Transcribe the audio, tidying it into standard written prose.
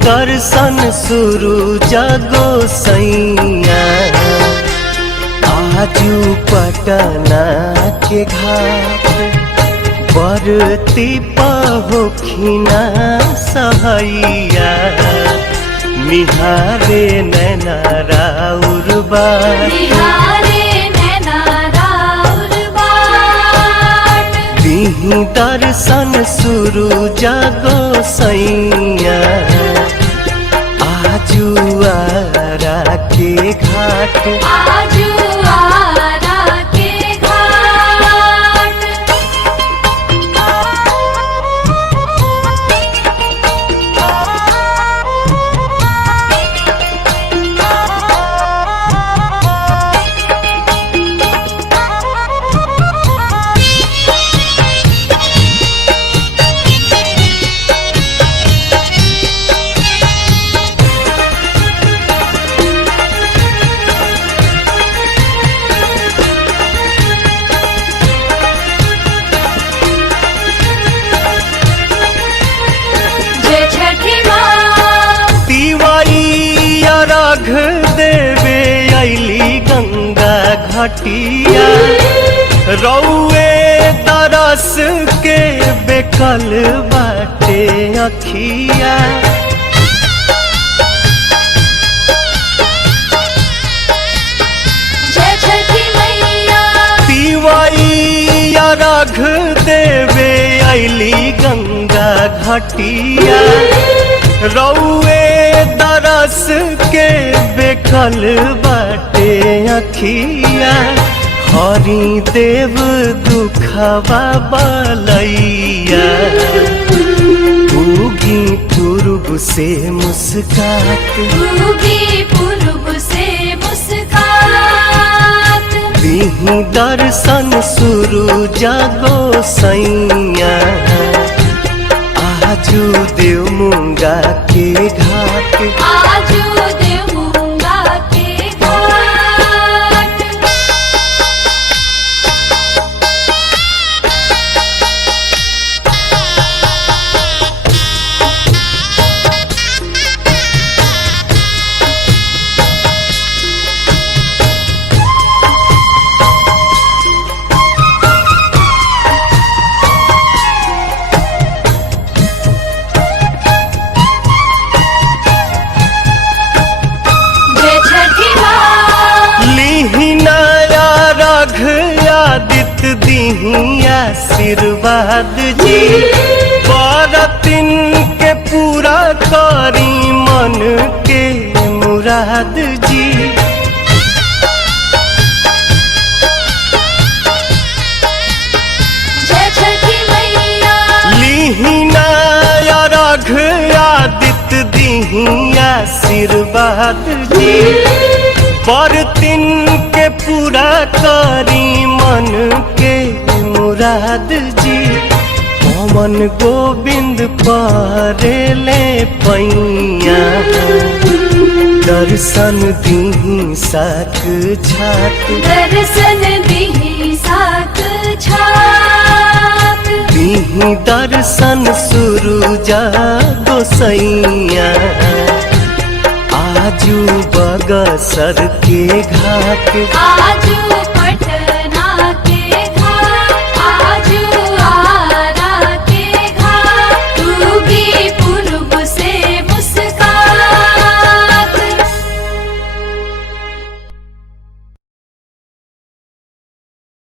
दर्शन शुरू जगो सैया आजू पटना के घाट बरती पहोखिना सहैया निहारे नैना राउर बाट दीही दर्शन शुरू जगो सैया आजू आरा के घाट देवे अली गंगा घटिया रौए तरस के बेकल बाटे अखिया तिवाई अर्घ देवे अली गंगा घटिया रौए दरस के बेकल बाटे अखिया हरि देव दुखवा बलैया उगी पूर्व से मुस्कात दीही दर्शन शुरू जगो सैया आजू देव मुंगा के घाट दीही आशीर्वाद जी बरतिन के पूरा करी मन के मुराद जी लीहिना अर्घ आदित्य दीही आशीर्वाद जी बरतिन के पूरा करी मन के मुराद जी पवन गोविंद परेले पैया दर्शन दीही साक छात दीही दर्शन शुरू जगो सैया आजू बगसर के घाट